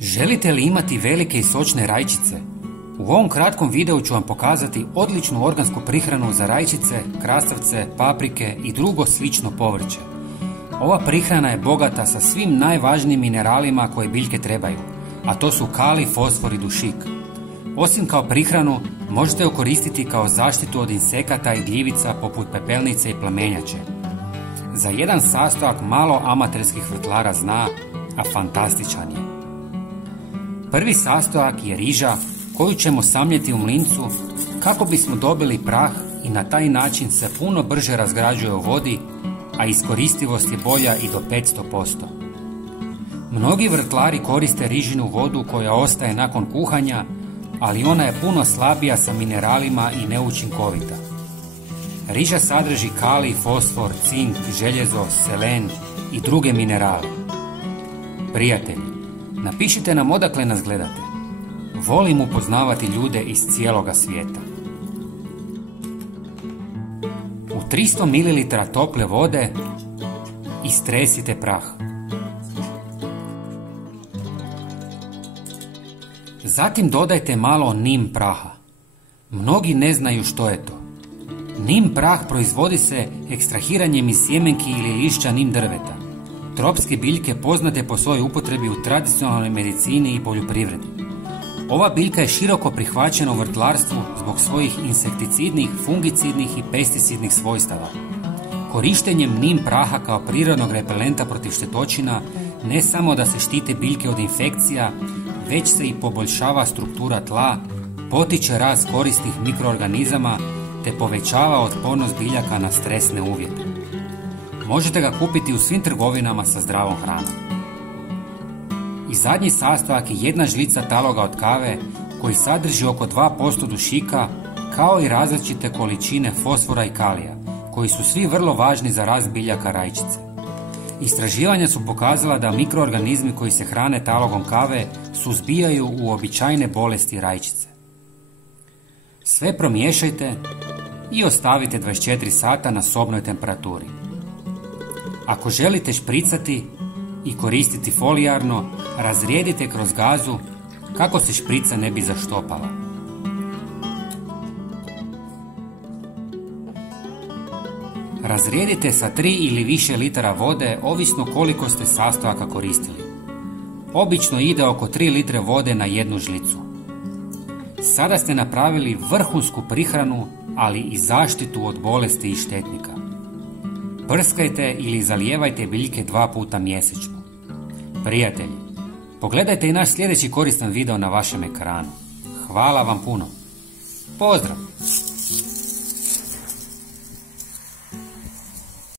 Želite li imati velike i sočne rajčice? U ovom kratkom videu ću vam pokazati odličnu organsku prihranu za rajčice, krastavce, paprike i drugo slično povrće. Ova prihrana je bogata sa svim najvažnijim mineralima koje biljke trebaju, a to su kalij, fosfor i dušik. Osim kao prihranu, možete ju koristiti kao zaštitu od insekata i gljivica poput pepelnice i plamenjače. Za jedan sastojak malo amaterskih vrtlara zna, a fantastičan je. Prvi sastojak je riža koju ćemo samljeti u mlincu kako bismo dobili prah i na taj način se puno brže razgrađuje u vodi, a iskoristivost je bolja i do 500%. Mnogi vrtlari koriste rižinu vodu koja ostaje nakon kuhanja, ali ona je puno slabija sa mineralima i neučinkovita. Riža sadrži kalij, fosfor, cink, željezo, selen i druge minerale. Prijatelji, napišite nam odakle nas gledate. Volim upoznavati ljude iz cijeloga svijeta. U 300 ml tople vode istresite prah. Zatim dodajte malo nim praha. Mnogi ne znaju što je to. Nim prah proizvodi se ekstrahiranjem iz sjemenki ili lišća nim drveta, tropske biljke poznate po svojoj upotrebi u tradicionalnoj medicini i poljoprivredi. Ova biljka je široko prihvaćena u vrtlarstvu zbog svojih insekticidnih, fungicidnih i pesticidnih svojstava. Korištenjem nim praha kao prirodnog repelenta protiv štetočina ne samo da se štite biljke od infekcija, već se i poboljšava struktura tla, potiče rast korisnih mikroorganizama te povećava otpornost biljaka na stresne uvjete. Možete ga kupiti u svim trgovinama sa zdravom hranom. I zadnji sastojak je jedna žlica taloga od kave koji sadrži oko 2% dušika, kao i različite količine fosfora i kalija, koji su svi vrlo važni za rast biljaka rajčice. Istraživanja su pokazala da mikroorganizmi koji se hrane talogom kave suzbijaju uobičajene bolesti rajčice. Sve promiješajte i ostavite 24 sata na sobnoj temperaturi. Ako želite špricati i koristiti folijarno, razrijedite kroz gazu kako se šprica ne bi zaštopala. Razrijedite sa 3 ili više litara vode, ovisno koliko ste sastojaka koristili. Obično ide oko 3 litre vode na jednu žlicu. Sada ste napravili vrhunsku prihranu, ali i zaštitu od bolesti i štetnika. Prskajte ili zalijevajte biljke 2 puta mjesečno. Prijatelji, pogledajte i naš sljedeći koristan video na vašem ekranu. Hvala vam puno. Pozdrav!